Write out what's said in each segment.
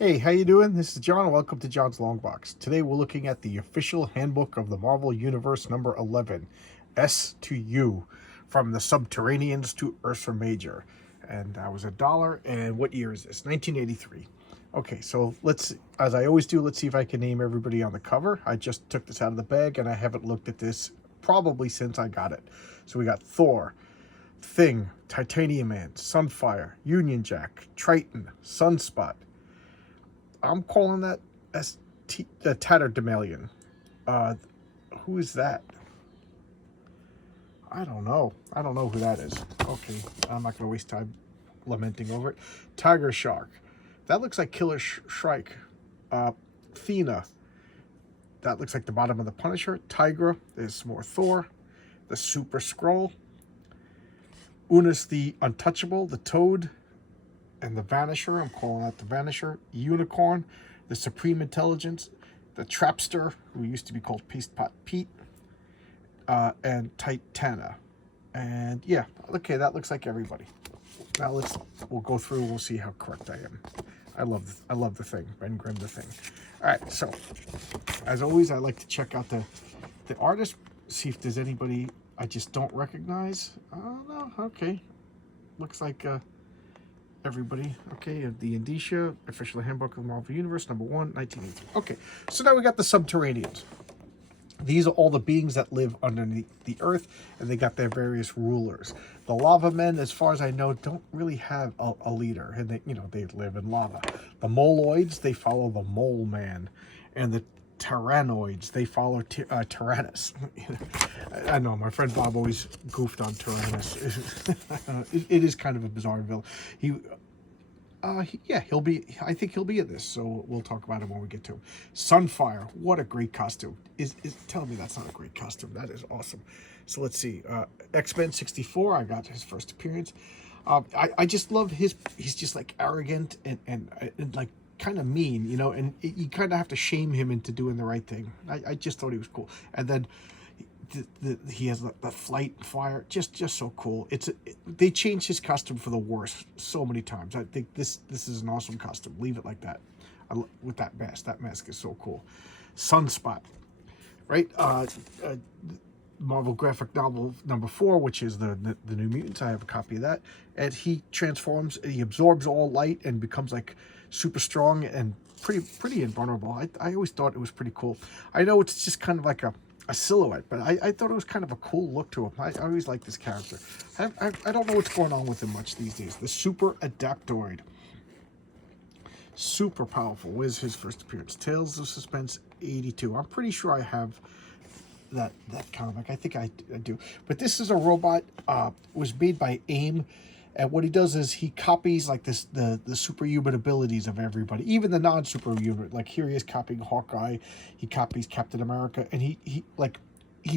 Hey, how you doing? This is John. Welcome to John's Long Box. Today we're looking at the official handbook of the Marvel Universe number 11, S to U, from the Subterraneans to Ursa Major. And that was $1. And what year is this? 1983. Okay, so let's, as I always do, let's see if I can name everybody on the cover. I just took this out of the bag and I haven't looked at this probably since I got it. So we got Thor, Thing, Titanium Man, Sunfire, Union Jack, Triton, Sunspot. I'm calling that the Tatterdemalion. Uh, who is that? I don't know. I don't know who that is. Okay, I'm not going to waste time lamenting over it. Tiger Shark. That looks like Killer Shrike. Thena. That looks like the bottom of the Punisher. Tigra. There's more Thor. The Super Skrull. Unis the Untouchable. The Toad. And the Vanisher. I'm calling that the Vanisher. Unicorn. The Supreme Intelligence. The Trapster, who used to be called Paste-Pot Pete. And Titana. And yeah, okay, that looks like everybody. Now we'll go through, we'll see how correct I am. I love the Thing, Ben Grimm the Thing. All right, so as always, I like to check out the artist, see if there's anybody I just don't recognize. Oh no, okay. Looks like everybody. Okay, the Indicia, Official Handbook of the Marvel Universe, number 1, 1983. Okay, so now we got the Subterraneans. These are all the beings that live underneath the earth, and they got their various rulers. The lava men, as far as I know, don't really have a leader, and they live in lava. The moloids, they follow the mole man, and the tyrannoids, they follow Tyrannus. I know my friend Bob always goofed on Tyrannus. It is kind of a bizarre villain. Yeah, he'll be. I think he'll be in this, so we'll talk about him when we get to him. Sunfire, what a great costume! Tell me that's not a great costume? That is awesome. So let's see. X-Men '64. I got his first appearance. I just love his. He's just like arrogant and like kind of mean, and you kind of have to shame him into doing the right thing. I just thought he was cool, and then he has the flight fire, just so cool. They changed his costume for the worse so many times. I think this is an awesome costume. Leave it like that. With that mask is so cool. Sunspot, right? Marvel graphic novel number 4, which is the New Mutants. I have a copy of that, and he transforms. He absorbs all light and becomes like super strong and pretty invulnerable. I always thought it was pretty cool. I know it's just kind of like a silhouette, but I thought it was kind of a cool look to him. I always like this character. I don't know what's going on with him much these days. The Super Adaptoid. Super powerful. Where's his first appearance? Tales of Suspense 82. I'm pretty sure I have that comic. I think I do. But this is a robot. Was made by AIM. And what he does is he copies like the superhuman abilities of everybody, even the non-superhuman. Like here he is copying Hawkeye, he copies Captain America, and he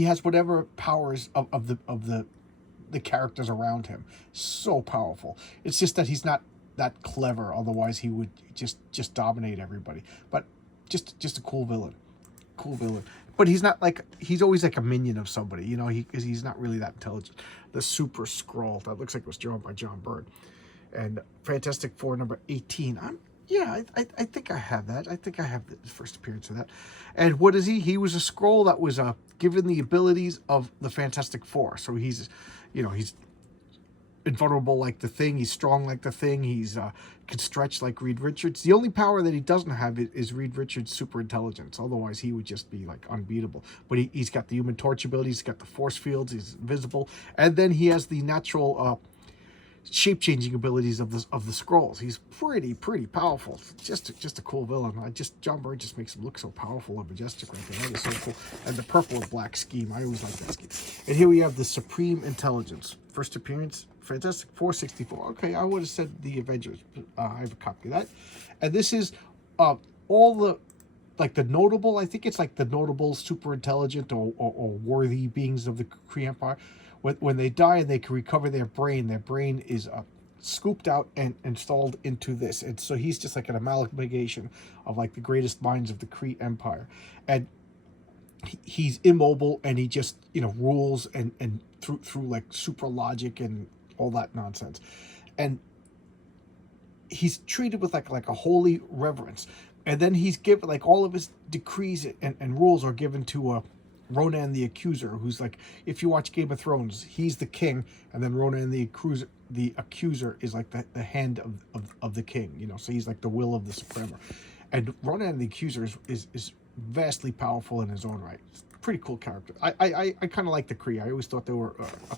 has whatever powers of the characters around him. So powerful. It's just that he's not that clever. Otherwise, he would just dominate everybody. But just a cool villain. Cool villain. But he's not like, he's always like a minion of somebody, he's not really that intelligent. The Super Skrull, that looks like it was drawn by John Byrne. And Fantastic Four number 18. I think I have that. I think I have the first appearance of that. And what is he? He was a Skrull that was given the abilities of the Fantastic Four. So he's invulnerable like the Thing. He's strong like the Thing. He's can stretch like Reed Richards. The only power that he doesn't have is Reed Richards' super intelligence. Otherwise, he would just be like unbeatable. But he's got the Human Torch ability. He's got the force fields. He's invisible, and then he has the natural shape-changing abilities of the Skrulls. He's pretty powerful. Just a cool villain. John Byrne just makes him look so powerful and majestic right there. That is so cool. And the purple and black scheme, I always like that scheme. And here we have the Supreme Intelligence. First appearance, Fantastic Four 64. Okay, I would have said the Avengers. I have a copy of that. And this is all the like the notable. I think it's like the notable super intelligent or worthy beings of the Kree Empire. When they die and they can recover their brain is scooped out and installed into this. And so he's just like an amalgamation of like the greatest minds of the Kree Empire. And he's immobile and he just, rules and through like super logic and all that nonsense. And he's treated with like a holy reverence, and then he's given like all of his decrees and rules are given to Ronan the Accuser, who's like, if you watch Game of Thrones, he's the king, and then Ronan the Accuser is like the hand of the king, you know, so he's like the will of the Suprema. And Ronan the Accuser is vastly powerful in his own right. It's a pretty cool character. I kind of like the Kree. I always thought they were a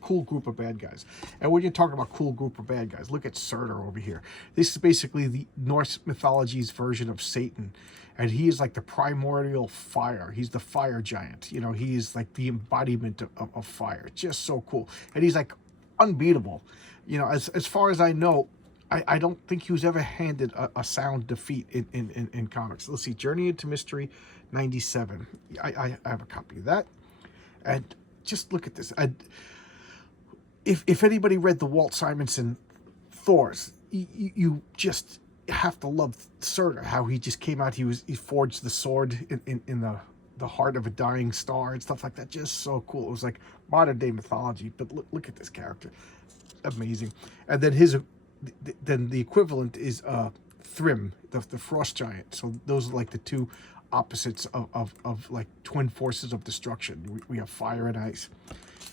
cool group of bad guys. And when you're talking about cool group of bad guys, look at Surtur over here. This is basically the Norse mythology's version of Satan. And he is like the primordial fire. He's the fire giant. You know, he is like the embodiment of fire. Just so cool. And he's like unbeatable. You know, as far as I know, I don't think he was ever handed a sound defeat in comics. Let's see, Journey into Mystery 97. I have a copy of that. And just look at this. If anybody read the Walt Simonson Thors, you just have to love Surtur, how he just came out, he forged the sword in the heart of a dying star and stuff like that. Just so cool. It was like modern day mythology, but look at this character. Amazing. And then the equivalent is Thrym, the frost giant. So those are like the two opposites of like twin forces of destruction. We have fire and ice.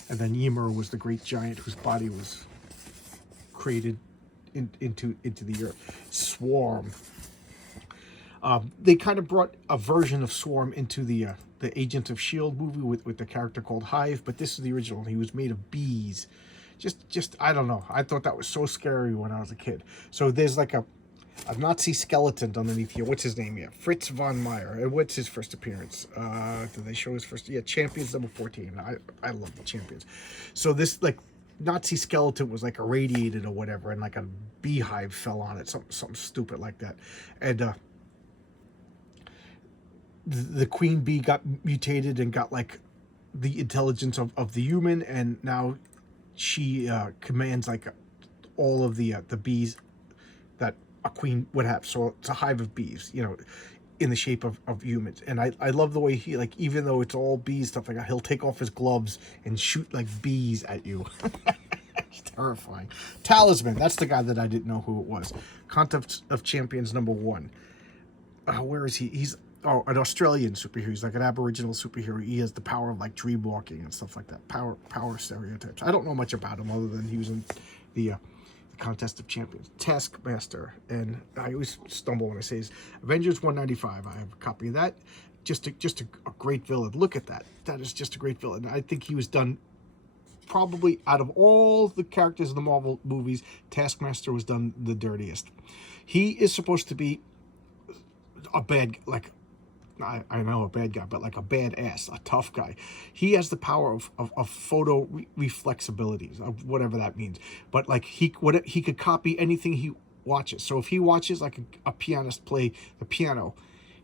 And then Ymir was the great giant whose body was created into the earth. Swarm. They kind of brought a version of Swarm into the Agents of S.H.I.E.L.D. movie with the character called Hive, but this is the original. He was made of bees. Just I don't know. I thought that was so scary when I was a kid. So there's like a Nazi skeleton underneath here. What's his name? Yeah, Fritz von Meyer. And what's his first appearance? Did they show his first? Yeah, Champions number 14. I love the Champions. So this like Nazi skeleton was like irradiated or whatever, and like a beehive fell on it, something stupid like that. And the queen bee got mutated and got like the intelligence of the human, and now she commands like all of the bees that a queen would have. So it's a hive of bees, you know, in the shape of humans. And I love the way he, like, even though it's all bees, stuff like that, he'll take off his gloves and shoot like bees at you. It's terrifying. Talisman, that's the guy that I didn't know who it was. Contest of Champions number 1. Where is he? He's an Australian superhero. He's like an Aboriginal superhero. He has the power of like dream walking and stuff like that. Power stereotypes. I don't know much about him other than he was in the Contest of Champions. Taskmaster, and I always stumble when I say this. Avengers 195. I have a copy of that. Just a great villain. Look at that. That is just a great villain. I think he was done probably out of all the characters in the Marvel movies. Taskmaster was done the dirtiest. He is supposed to be a bad, like, I know a bad guy, but like a badass, a tough guy. He has the power of photo reflexibilities, of whatever that means. But like he could copy anything he watches. So if he watches like a pianist play the piano,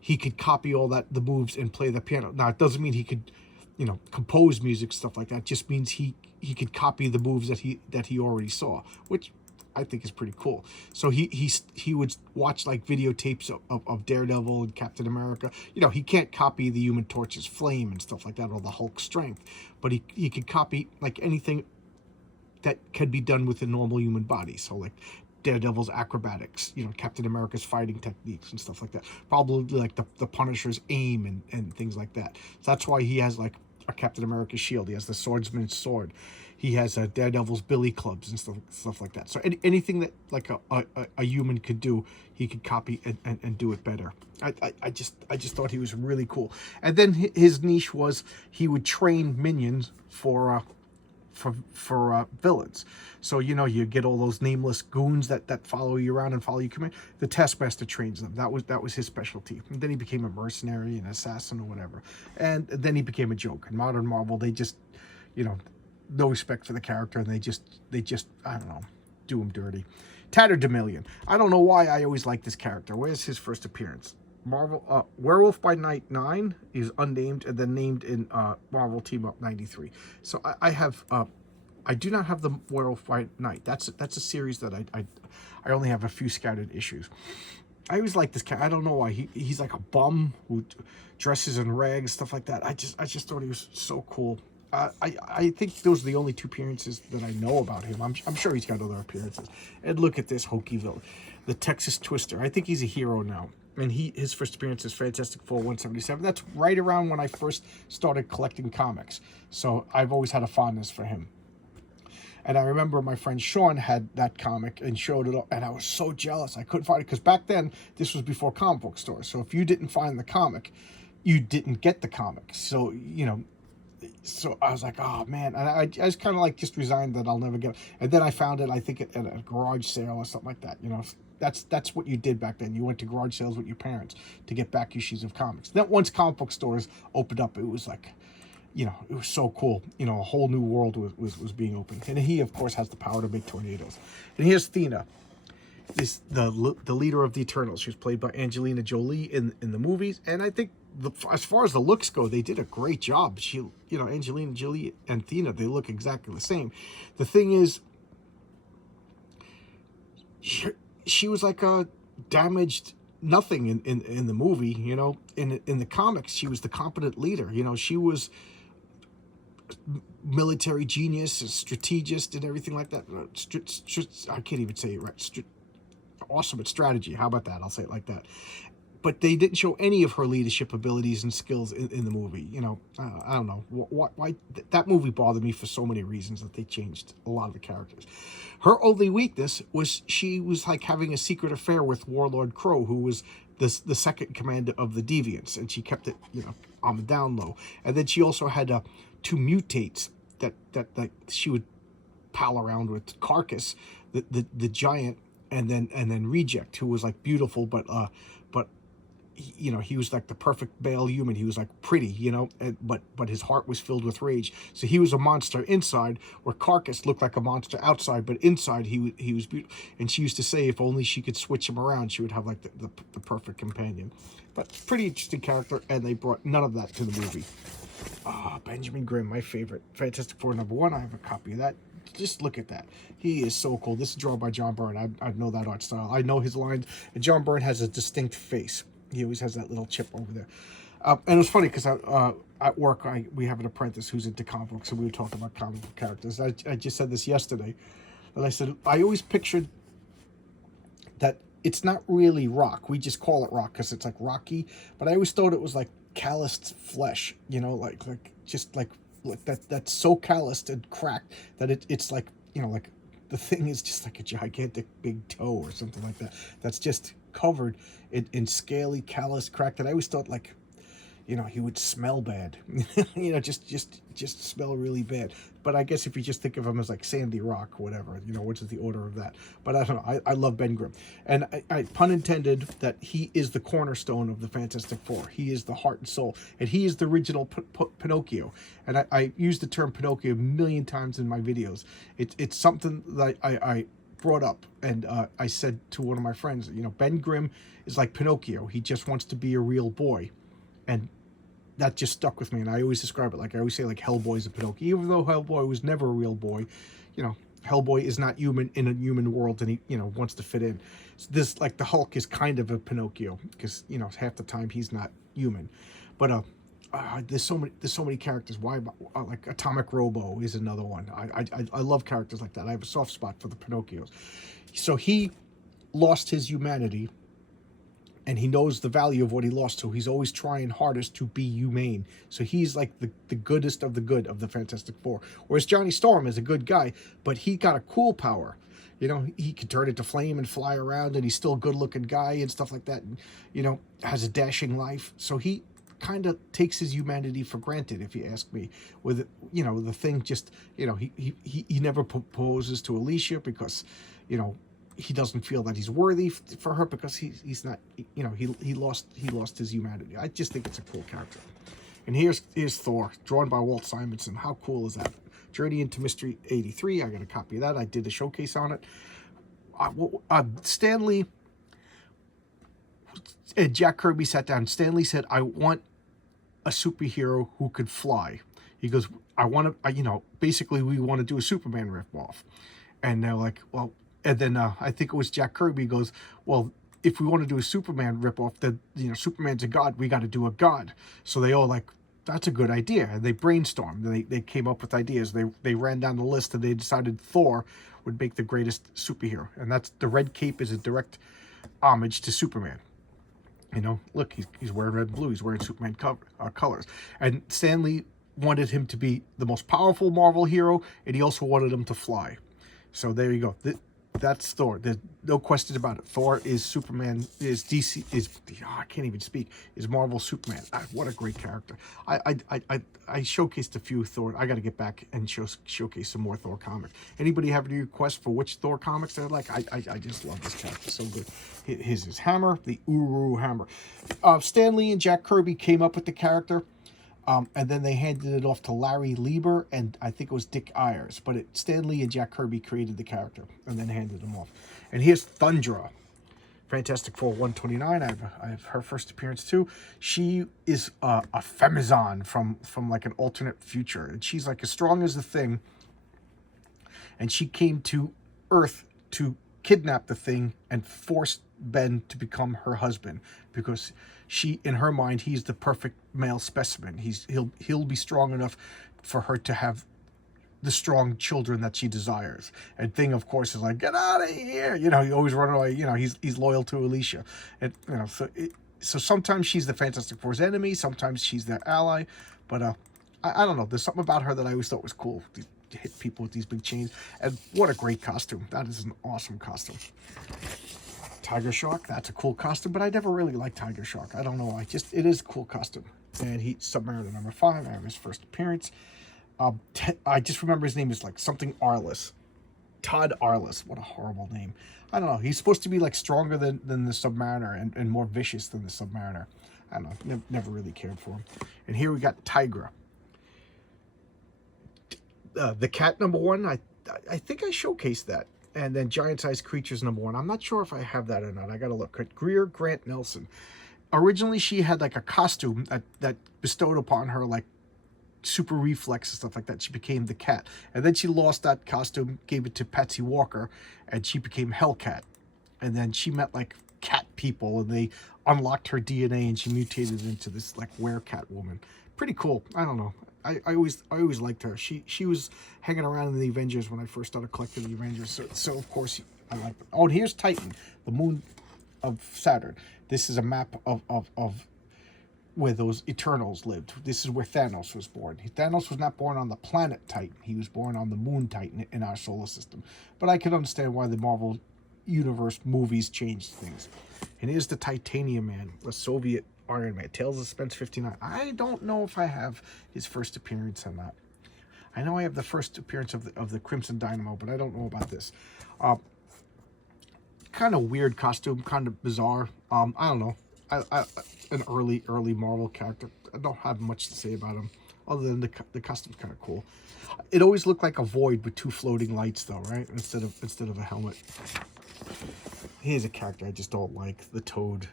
he could copy all the moves and play the piano. Now it doesn't mean he could, you know, compose music, stuff like that. It just means he could copy the moves that he already saw, which I think is pretty cool. So he would watch like videotapes of Daredevil and Captain America. You know, he can't copy the Human Torch's flame and stuff like that, or the Hulk's strength, but he could copy like anything that could be done with a normal human body. So like Daredevil's acrobatics, you know, Captain America's fighting techniques and stuff like that. Probably like the Punisher's aim and things like that. So that's why he has like a Captain America shield. He has the swordsman's sword. He has a Daredevil's billy clubs and stuff like that. So anything that like a human could do, he could copy and do it better. I just thought he was really cool. And then his niche was he would train minions for villains. So, you know, you get all those nameless goons that follow you around and follow you command. The Taskmaster trains them. That was his specialty. And then he became a mercenary, an assassin, or whatever. And then he became a joke. In modern Marvel, they just, you know, no respect for the character, and they just I don't know, do him dirty. Tatterdemalion. I don't know why I always like this character. Where's his first appearance? Marvel Werewolf by Night 9 is unnamed, and then named in Marvel Team Up 93. So I do not have the Werewolf by Night. That's a series that I only have a few scattered issues. I always like this character. I don't know why. He's like a bum who dresses in rags, stuff like that. I just thought he was so cool. I think those are the only two appearances that I know about him. I'm sure he's got other appearances. And look at this Hokieville, the Texas Twister. I think he's a hero now. And his first appearance is Fantastic Four 177. That's right around when I first started collecting comics. So I've always had a fondness for him. And I remember my friend Sean had that comic and showed it up, and I was so jealous. I couldn't find it because back then, this was before comic book stores. So if you didn't find the comic, you didn't get the comic. So, so I was like, oh man. And I just kind of like just resigned that I'll never get it. And then I found it, I think, at a garage sale or something like that. That's what you did back then. You went to garage sales with your parents to get back issues of comics. Then once comic book stores opened up, it was like, it was so cool. A whole new world was being opened. And he, of course, has the power to make tornadoes. And here's Thena, the leader of the Eternals. She was played by Angelina Jolie in the movies. And I think as far as the looks go, they did a great job. Angelina Jolie and Thena, they look exactly the same. The thing is, she was like a damaged nothing in the movie. In the comics, she was the competent leader. She was military genius, a strategist, and everything like that. I can't even say it right. Awesome at strategy. How about that? I'll say it like that. But they didn't show any of her leadership abilities and skills in the movie. I don't know why that movie bothered me for so many reasons that they changed a lot of the characters. Her only weakness was she was like having a secret affair with Warlord Crow, who was the second commander of the Deviants, and she kept it on the down low. And then she also had two mutates that she would pal around with, Carcass, the giant, and then Reject, who was like beautiful, but he was like the perfect male human. He was like pretty, but his heart was filled with rage. So he was a monster inside, where Carcass looked like a monster outside, but inside he was beautiful. And she used to say if only she could switch him around, she would have like the perfect companion. But pretty interesting character, and they brought none of that to the movie. Benjamin Grimm, my favorite. Fantastic Four #1. I have a copy of that. Just look at that. He is so cool. This is drawn by John Byrne. I know that art style. I know his lines. And John Byrne has a distinct face. He always has that little chip over there. And it was funny because at work, we have an apprentice who's into comic books, and we were talking about comic book characters. I just said this yesterday. And I said, I always pictured that it's not really rock. We just call it rock because it's like rocky. But I always thought it was like calloused flesh, like that's so calloused and cracked that it's like, like the thing is just like a gigantic big toe or something like that. That's just covered in scaly, callous, cracked. And I always thought like, he would smell bad, just smell really bad. But I guess if you just think of him as like Sandy Rock, whatever, which is the order of that. But I don't know. I love Ben Grimm. And I pun intended that he is the cornerstone of the Fantastic Four. He is the heart and soul. And he is the original Pinocchio. And I use the term Pinocchio a million times in my videos. It's something that I brought up, and I said to one of my friends, Ben Grimm is like Pinocchio. He just wants to be a real boy. And that just stuck with me, and I always describe it like, I always say like Hellboy's a Pinocchio, even though Hellboy was never a real boy. Hellboy is not human in a human world, and he wants to fit in. So this, like, the Hulk is kind of a Pinocchio because half the time he's not human. But there's so many characters. Why, like Atomic Robo is another one. I love characters like that. I have a soft spot for the Pinocchios. So he lost his humanity, and he knows the value of what he lost, so he's always trying hardest to be humane. So he's like the goodest of the good of the Fantastic Four. Whereas Johnny Storm is a good guy, but he got a cool power. He can turn into flame and fly around, and he's still a good-looking guy and stuff like that, and, has a dashing life. So he kind of takes his humanity for granted, if you ask me. With, the Thing just, he never proposes to Alicia because, he doesn't feel that he's worthy for her because he's not, he lost his humanity. I just think it's a cool character. And here's Thor, drawn by Walt Simonson. How cool is that? Journey into Mystery 83. I got a copy of that. I did a showcase on it. Stan Lee and Jack Kirby sat down. Stan Lee said, I want a superhero who could fly. He goes, basically we want to do a Superman ripoff. And they're like, well, and then I think it was Jack Kirby goes, well, if we want to do a Superman ripoff, then Superman's a god. We got to do a god. So they all like that's a good idea. And they brainstormed. They came up with ideas. They ran down the list and they decided Thor would make the greatest superhero. And that's the red cape is a direct homage to Superman. You know, look, he's wearing red and blue. He's wearing Superman colors. And Stan Lee wanted him to be the most powerful Marvel hero, and he also wanted him to fly. So there you go. That's Thor. There's no question about it. Thor is Superman. Is DC? I can't even speak. Is Marvel Superman? What a great character. I showcased a few Thor. I got to get back and showcase some more Thor comics. Anybody have any requests for which Thor comics they like? I just love this character. So good. His hammer, the Uru hammer. Stan Lee and Jack Kirby came up with the character. And then they handed it off to Larry Lieber and I think it was Dick Ayers. But Stan Lee and Jack Kirby created the character and then handed him off. And here's Thundra, Fantastic Four 129. I have her first appearance too. She is a femizon from like an alternate future. And she's like as strong as the Thing. And she came to Earth to kidnap the Thing and force Ben to become her husband because in her mind, he's the perfect male specimen. He'll be strong enough for her to have the strong children that she desires. And Thing, of course, is like, get out of here. You know, he always run away. You know, he's loyal to Alicia. And you know, so sometimes she's the Fantastic Four's enemy. Sometimes she's their ally. But I don't know. There's something about her that I always thought was cool. To hit people with these big chains. And what a great costume. That is an awesome costume. Tiger Shark, that's a cool costume, but I never really liked Tiger Shark. I don't know. It is a cool costume. And he's Submariner number 5. I have his first appearance. I just remember his name is like something Arliss. Todd Arliss. What a horrible name. I don't know. He's supposed to be like stronger than the Submariner and more vicious than the Submariner. I don't know. Never really cared for him. And here we got Tigra. The cat number 1, I think I showcased that. And then Giant Size Creatures number 1. I'm not sure if I have that or not. I got to look. Greer Grant Nelson. Originally, she had like a costume that bestowed upon her like super reflex and stuff like that. She became the cat. And then she lost that costume, gave it to Patsy Walker, and she became Hellcat. And then she met like cat people, and they unlocked her DNA, and she mutated into this like werecat woman. Pretty cool. I don't know. I always liked her. She was hanging around in the Avengers when I first started collecting the Avengers. So of course I like them. Oh, and here's Titan, the moon of Saturn. This is a map of where those Eternals lived. This is where Thanos was born. Thanos was not born on the planet Titan. He was born on the moon Titan in our solar system. But I can understand why the Marvel Universe movies changed things. And here's the Titanium Man, a Soviet Iron Man, Tales of Suspense 59. I don't know if I have his first appearance or not. I know I have the first appearance of the Crimson Dynamo, but I don't know about this. Kind of weird costume, kind of bizarre. I don't know. An early Marvel character. I don't have much to say about him, other than the costume's kind of cool. It always looked like a void with 2 floating lights, though, right? Instead of a helmet. Here's a character I just don't like. The Toad.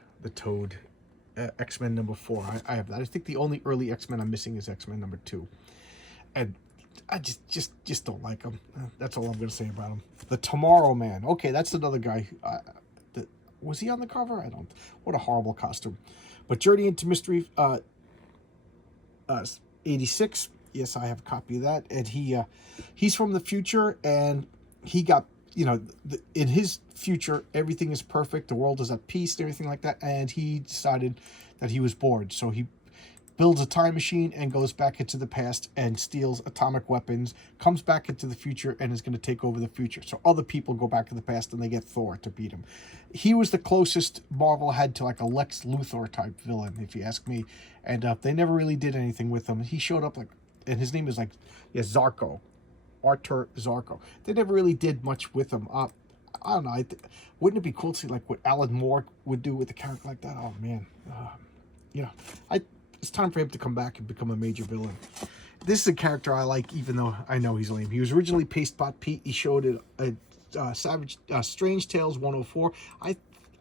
X-Men number 4. I have that. I think the only early X-Men I'm missing is X-Men number 2. And I just don't like him. That's all I'm going to say about him. The Tomorrow Man. Okay, that's another guy. Was he on the cover? I don't. What a horrible costume. But Journey into Mystery 86. Yes, I have a copy of that. And he's from the future, and he got, you know, in his future, everything is perfect. The world is at peace and everything like that. And he decided that he was bored. So he builds a time machine and goes back into the past and steals atomic weapons, comes back into the future, and is going to take over the future. So other people go back to the past and they get Thor to beat him. He was the closest Marvel had to like a Lex Luthor type villain, if you ask me. And they never really did anything with him. He showed up like, and his name is like, Zarko. Artur Zarko. They never really did much with him. I don't know. Wouldn't it be cool to see like what Alan Moore would do with a character like that? Oh man, you know, it's time for him to come back and become a major villain. This is a character I like, even though I know he's lame. He was originally Pastebot Pete. He showed it at Strange Tales 104.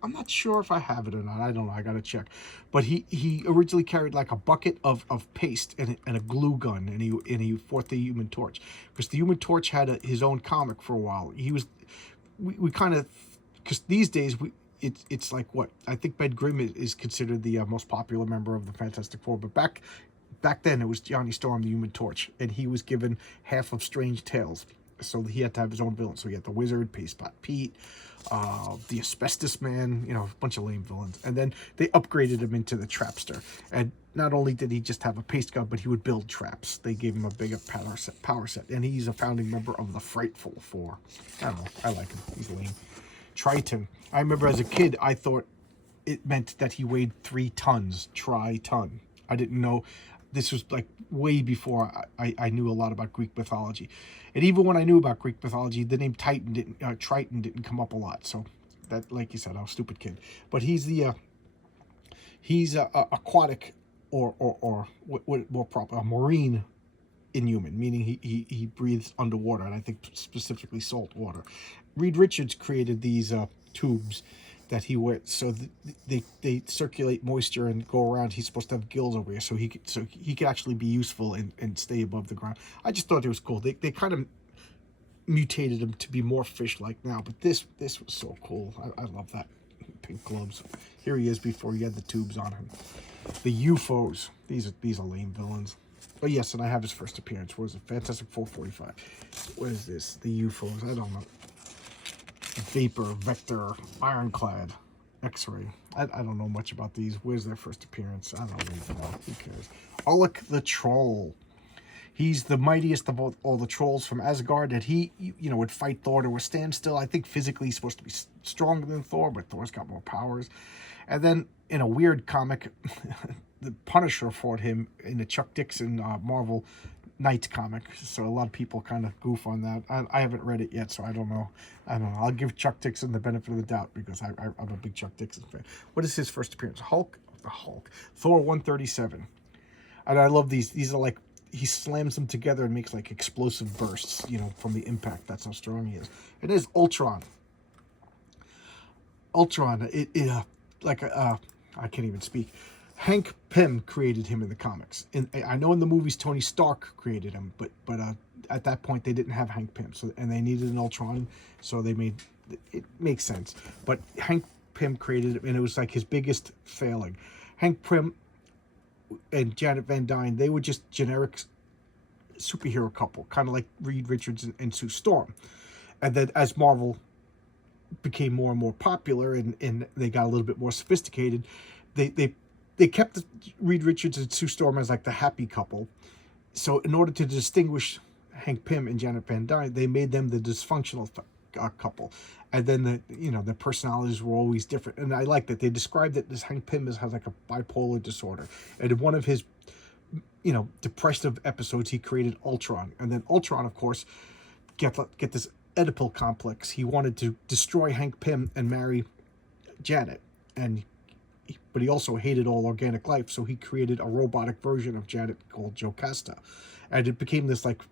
I'm not sure if I have it or not. I don't know. I gotta check. But he originally carried like a bucket of paste and a glue gun, and he fought the Human Torch, because the Human Torch had his own comic for a while. We kind of, because these days it's like what I think Ben Grimm is considered the most popular member of the Fantastic Four, but back back then it was Johnny Storm, the Human Torch, and he was given half of Strange Tales. So he had to have his own villain. So he had the Wizard, Paste Pot Pete, the Asbestos Man, you know, a bunch of lame villains. And then they upgraded him into the Trapster. And not only did he just have a paste gun, but he would build traps. They gave him a bigger power set. And he's a founding member of the Frightful Four. I don't know. I like him. He's lame. Triton. I remember as a kid, I thought it meant that he weighed 3 tons. Tri-ton. I didn't know. This was like way before I knew a lot about Greek mythology. And even when I knew about Greek mythology, the name Triton didn't come up a lot. So that, like you said, I was a stupid kid. But he's the he's a aquatic or what more proper, a marine inhuman, meaning he breathes underwater, and I think specifically salt water. Reed Richards created these tubes that he wears, so they circulate moisture and go around. He's supposed to have gills over here, so he could actually be useful and stay above the ground. I just thought it was cool. They kind of mutated him to be more fish-like now, but this was so cool. I love that. Pink gloves. Here he is before he had the tubes on him. The UFOs. These are lame villains. But yes, and I have his first appearance. What is it? Fantastic 445. What is this? The UFOs. I don't know. Vapor, Vector, Ironclad, X-Ray. I don't know much about these. Where's their first appearance? I don't even know. Who cares? Ulrich the Troll. He's the mightiest of all the trolls from Asgard, and he, you know, would fight Thor to a standstill. I think physically he's supposed to be stronger than Thor, but Thor's got more powers. And then in a weird comic, the Punisher fought him in the Chuck Dixon Marvel Knights comic. So a lot of people kind of goof on that. I haven't read it yet, so I don't know. I'll give Chuck Dixon the benefit of the doubt because I'm a big Chuck Dixon fan. What is his first appearance? Hulk? The Hulk. Thor 137. And I love these. These are like, he slams them together and makes like explosive bursts, you know, from the impact. That's how strong he is. It is Ultron. Ultron, I can't even speak. Hank Pym created him in the comics. I know in the movies Tony Stark created him, but at that point they didn't have Hank Pym, and they needed an Ultron, so they made it makes sense. But Hank Pym created him, and it was like his biggest failing. Hank Pym and Janet Van Dyne, they were just generic superhero couple, kind of like Reed Richards and Sue Storm. And then as Marvel became more and more popular and they got a little bit more sophisticated, they kept Reed Richards and Sue Storm as like the happy couple. So in order to distinguish Hank Pym and Janet Van Dyne, they made them the dysfunctional couple. And then the personalities were always different. And I like that they described that this Hank Pym has like a bipolar disorder. And in one of his depressive episodes, he created Ultron. And then Ultron, of course, get this Oedipal complex. He wanted to destroy Hank Pym and marry Janet, but he also hated all organic life, so he created a robotic version of Janet called Jocasta, and it became this like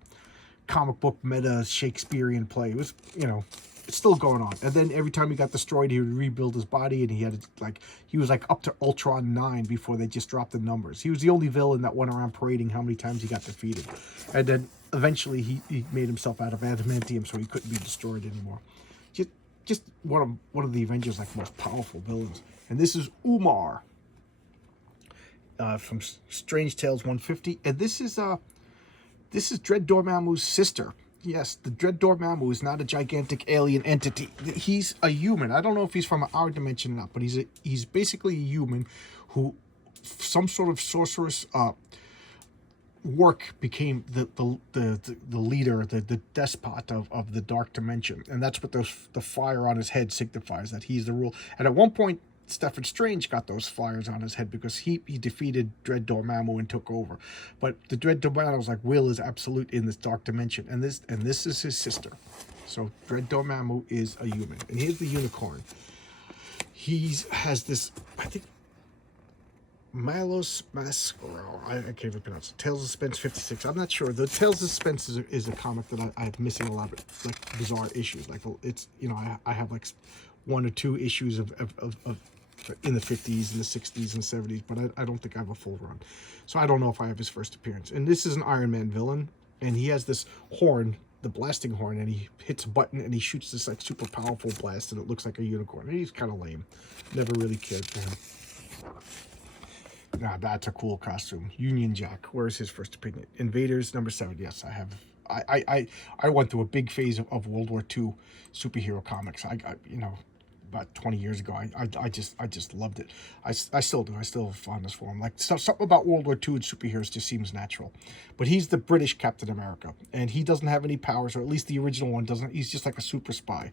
comic book meta Shakespearean play. It was, it's still going on. And then every time he got destroyed, he would rebuild his body, and he was up to Ultron 9 before they just dropped the numbers. He was the only villain that went around parading how many times he got defeated, and then eventually he made himself out of adamantium, so he couldn't be destroyed anymore. Just one of the Avengers' most powerful villains. And this is Umar from Strange Tales 150, and this is Dread Dormammu's sister. Yes, the Dread Dormammu is not a gigantic alien entity. He's a human. I don't know if he's from our dimension or not, but he's basically a human who, some sort of sorceress work, became the leader, the despot of the dark dimension, and that's what the fire on his head signifies, that he's the rule. And at one point, Stephen Strange got those flyers on his head because he defeated Dread Dormammu and took over. But the Dread Dormammu's will is absolute in this dark dimension, and this is his sister. So Dread Dormammu is a human, and here's the unicorn. He has this, I think, Milos Mascaro. I can't even pronounce it. Tales of Suspense 56. I'm not sure. The Tales of Suspense is a comic that I'm missing a lot of bizarre issues. It's I have 1 or 2 issues of in the 50s and the 60s and 70s, but I don't think I have a full run. So I don't know if I have his first appearance. And this is an Iron Man villain, and he has this horn, the blasting horn, and he hits a button and he shoots this super powerful blast, and it looks like a unicorn. And he's kind of lame. Never really cared for him. Now that's a cool costume. Union Jack. Where's his first opinion? Invaders number 7. Yes, I have. I went through a big phase of World War II superhero comics. You know, about 20 years ago. I just loved it. I still do. I still have fondness for him. Like something about World War II and superheroes just seems natural. But he's the British Captain America, and he doesn't have any powers, or at least the original one doesn't. He's just like a super spy.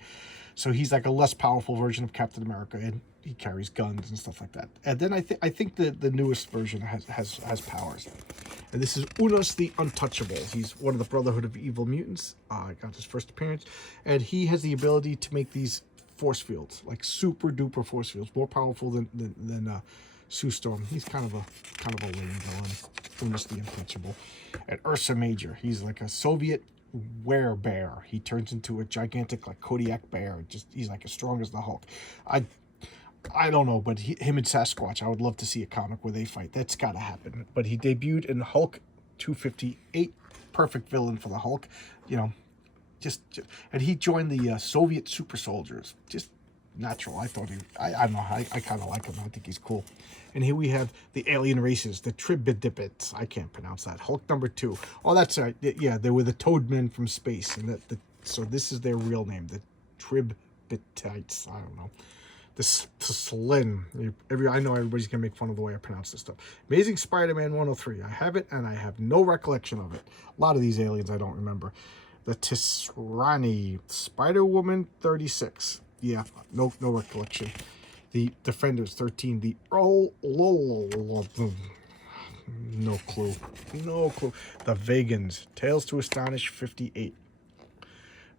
So he's like a less powerful version of Captain America, and he carries guns and stuff like that. And then I think the newest version has powers. And this is Unos the Untouchable. He's one of the Brotherhood of Evil Mutants. Got his first appearance, and he has the ability to make these force fields, like super duper force fields, more powerful than Sue Storm. He's kind of a lame villain. Unos the Untouchable. And Ursa Major. He's like a Soviet werebear. He turns into a gigantic like Kodiak bear. He's like as strong as the Hulk. I don't know, but him and Sasquatch, I would love to see a comic where they fight. That's got to happen. But he debuted in Hulk 258. Perfect villain for the Hulk. You know, and he joined the Soviet super soldiers. Just natural. I thought I don't know. I kind of like him. I think he's cool. And here we have the alien races, the Tribidipits. I can't pronounce that. Hulk number 2. Oh, that's right. Yeah, they were the Toadmen from space, and so this is their real name, the Tribitites. I don't know. The Slin. I know everybody's gonna make fun of the way I pronounce this stuff. Amazing Spider-Man 103. I have it, and I have no recollection of it. A lot of these aliens I don't remember. The Tisrani. Spider-Woman 36. Yeah, no recollection. The Defenders 13. The no clue. The Vegans. Tales to Astonish 58.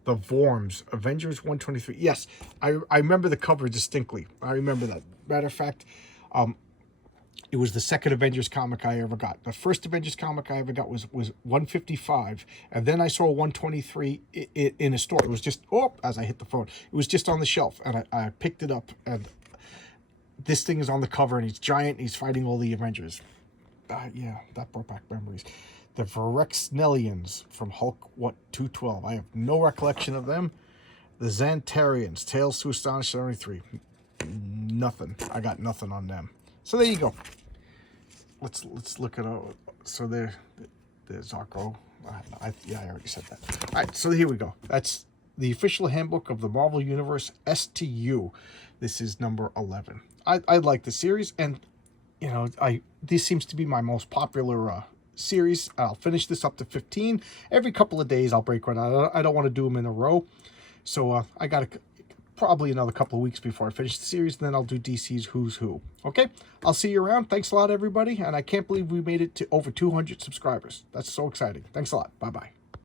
The Vorms. Avengers 123. Yes, I remember the cover distinctly. I remember that. Matter of fact, it was the second Avengers comic I ever got. The first Avengers comic I ever got was 155, and then I saw 123 in a store. It was just, as I hit the phone, it was just on the shelf, and I picked it up, and this thing is on the cover, and he's giant, and he's fighting all the Avengers. Yeah, that brought back memories. The Verexnellians from Hulk 212. I have no recollection of them. The Xantarians. Tales to Astonish 73. Nothing. I got nothing on them. So there you go. Let's look at so there's Zarko. I already said that. All right, so here we go. That's the official handbook of the Marvel Universe STU. This is number 11. I like the series, and you know, this seems to be my most popular series. I'll finish this up to 15. Every couple of days I'll break one out. I don't want to do them in a row. So I got probably another couple of weeks before I finish the series, and then I'll do DC's Who's Who. Okay? I'll see you around. Thanks a lot, everybody. And I can't believe we made it to over 200 subscribers. That's so exciting. Thanks a lot. Bye-bye.